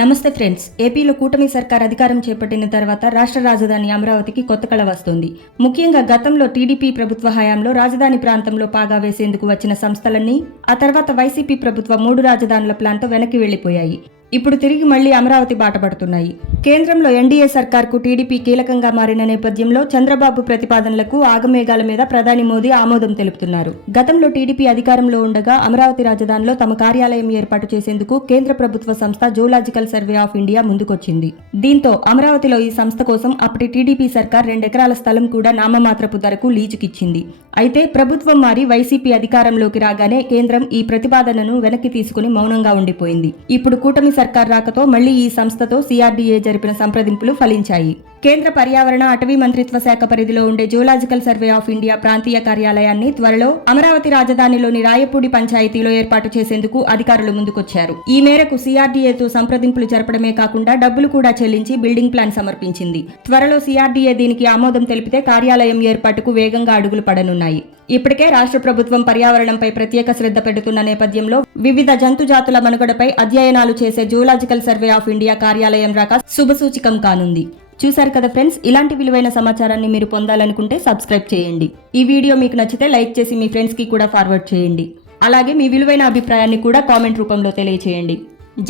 నమస్తే ఫ్రెండ్స్. ఏపీలో కూటమి సర్కార్ అధికారం చేపట్టిన తర్వాత రాష్ట్ర రాజధాని అమరావతికి కొత్త కళ వస్తోంది. ముఖ్యంగా గతంలో టీడీపీ ప్రభుత్వ హయాంలో రాజధాని ప్రాంతంలో పాగా వేసేందుకు వచ్చిన సంస్థలన్నీ ఆ తర్వాత వైసీపీ ప్రభుత్వ 3 రాజధానుల ప్లాన్తో వెనక్కి వెళ్లిపోయాయి. ఇప్పుడు తిరిగి మళ్లీ అమరావతి బాట పడుతున్నాయి. కేంద్రంలో ఎన్డీఏ సర్కార్కు టీడీపీ కీలకంగా మారిన నేపథ్యంలో చంద్రబాబు ప్రతిపాదనలకు ఆగమేఘాల మీద ప్రధాని మోదీ ఆమోదం తెలుపుతున్నారు. గతంలో టీడీపీ అధికారంలో ఉండగా అమరావతి రాజధానిలో తమ కార్యాలయం ఏర్పాటు చేసేందుకు కేంద్ర ప్రభుత్వ సంస్థ జూలాజికల్ సర్వే ఆఫ్ ఇండియా ముందుకొచ్చింది. దీంతో అమరావతిలో ఈ సంస్థ కోసం అప్పటి టీడీపీ సర్కార్ 2 ఎకరాల స్థలం కూడా నామమాత్రపు ధరకు లీజుకిచ్చింది. అయితే ప్రభుత్వం మారి వైసీపీ అధికారంలోకి రాగానే కేంద్రం ఈ ప్రతిపాదనను వెనక్కి తీసుకుని మౌనంగా ఉండిపోయింది. ఇప్పుడు కూటమి సర్కార్ రాకతో మళ్లీ ఈ సంస్థతో సిఆర్డీఏ జరిపిన సంప్రదింపులు ఫలించాయి. కేంద్ర పర్యావరణ అటవీ మంత్రిత్వ శాఖ పరిధిలో ఉండే జూలాజికల్ సర్వే ఆఫ్ ఇండియా ప్రాంతీయ కార్యాలయాన్ని త్వరలో అమరావతి రాజధానిలోని రాయపూడి పంచాయతీలో ఏర్పాటు చేసేందుకు అధికారులు ముందుకొచ్చారు. ఈ మేరకు సిఆర్డీఏతో సంప్రదింపులు జరపడమే కాకుండా డబ్బులు కూడా చెల్లించి బిల్డింగ్ ప్లాన్ సమర్పించింది. త్వరలో సిఆర్డీఏ దీనికి ఆమోదం తెలిపితే కార్యాలయం ఏర్పాటుకు వేగంగా అడుగులు పడనున్నాయి. ఇప్పటికే రాష్ట్ర ప్రభుత్వం పర్యావరణంపై ప్రత్యేక శ్రద్ధ పెడుతున్న నేపథ్యంలో వివిధ జంతు జాతుల మనుగడపై అధ్యయనాలు చేసే జూలాజికల్ సర్వే ఆఫ్ ఇండియా కార్యాలయం రాక శుభసూచకం కానుంది. చూశారు కదా ఫ్రెండ్స్, ఇలాంటి విలువైన సమాచారాన్ని మీరు పొందాలనుకుంటే సబ్స్క్రైబ్ చేయండి. ఈ వీడియో మీకు నచ్చితే లైక్ చేసి మీ ఫ్రెండ్స్ కి కూడా ఫార్వర్డ్ చేయండి. అలాగే మీ విలువైన అభిప్రాయాన్ని కూడా కామెంట్ రూపంలో తెలియచేయండి.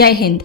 జై హింద్.